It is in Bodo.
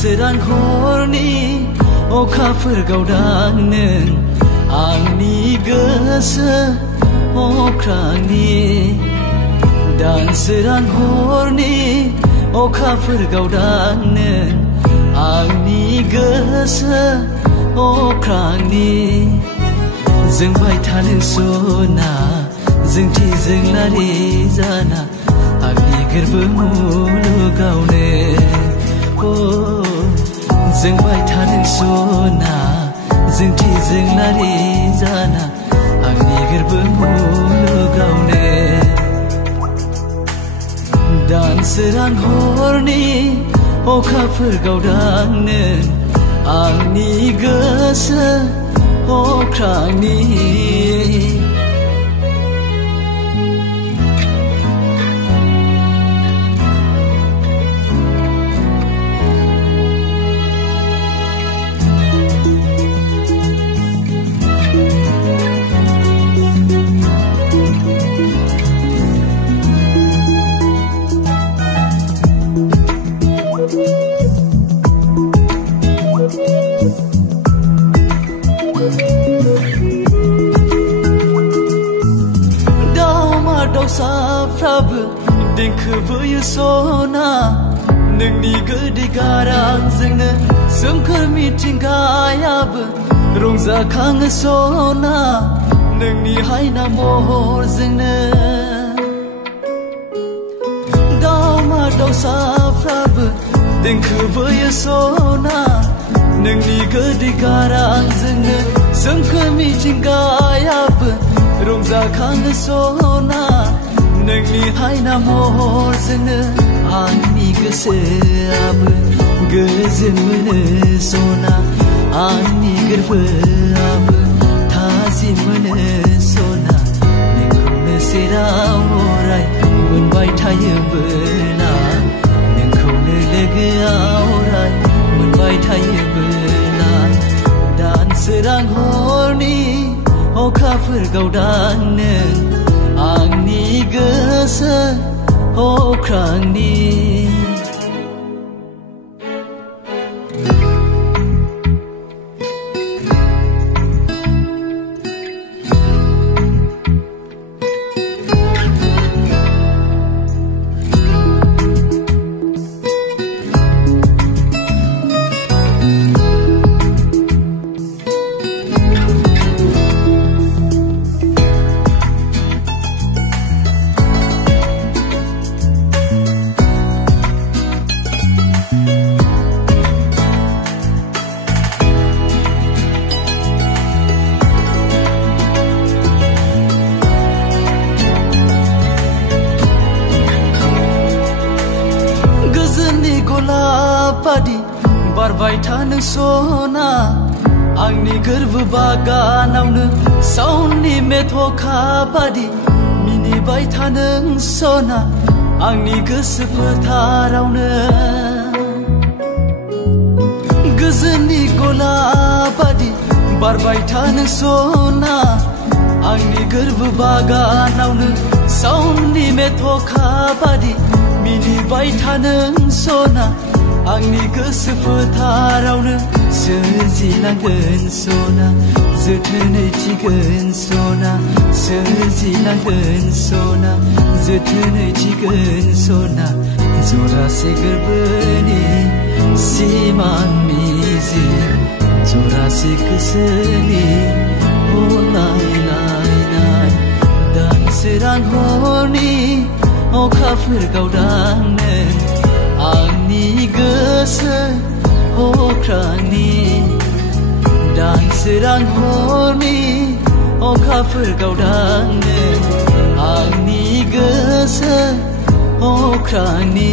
सोरां हरनि अखाफोर गावदां नों आंनि गोसो अख्रांनि दान सोरां हरनि अखाफोर गावदां नों आंनि गोसो अख्रांनि जोंबाय थानो सना जोंथिजों लारि जाना आंनि गोरबो मुलुगावनो जोंबाय थानो सना जोंथिजों लारि जाना आंनि गोरबो मुलुगावनो दान सोरां हरनि अखाफोर गावदां नों आंनि गोसो अख्रांनि दावसाफ्राबो देंखोबोयो सना नोंनि गोदै गारांजोंनो सोमखोर मिथिंगायाबो रंजाखाङो सना नोंनि हायना महरजोंनो दावमा दावसाफ्राबो देंखोबोयो सना नोंनि गोदै गारांजोंनो सोमखोर मिथिंगायाबो रंजाखाङो सना नोंनि हायना महरजोंनो आंनि गोसोआबो गोजोन मोनो सना आंनि गोरबोआबो थाजिम मोनो सना नोंखौनो सेराव अराय मोनबाय थायोबोला नोंखौनो लोगोआव अराय मोनबाय थायोबोला दान सोरां हरनि अखाफोर गावदां नों आंनि गोसो अख्रांनि बादि बारबाय थानो सना आंनि गोरबो बागानावनो साउननि मेथ'खा बादि मिनिबाय थानों सना आंनि गोसो फोथारावनो गोजोननि गलाब बादि बारबाय थानो सना आंनि गोरबो बागानावनो साउननि मेथ'खा बादि मिनिबाय थानों सना आंनि गोसो फोथारावनो सोरजिलांगोन सना जोथोनै थिगोन सना सोरजिलांगोन सना जोथोनै थिगोन सना जरासे गोरबोनि सिमां मिजिं जरासे गोसोनि अनलायलायनाय दान सोरां हरनि अखाफोर गावदां नों आंनि गोसो अख्रांनि दान सोरां हरनि अखाफोर गावदां नों आंनि गोसो अख्रांनि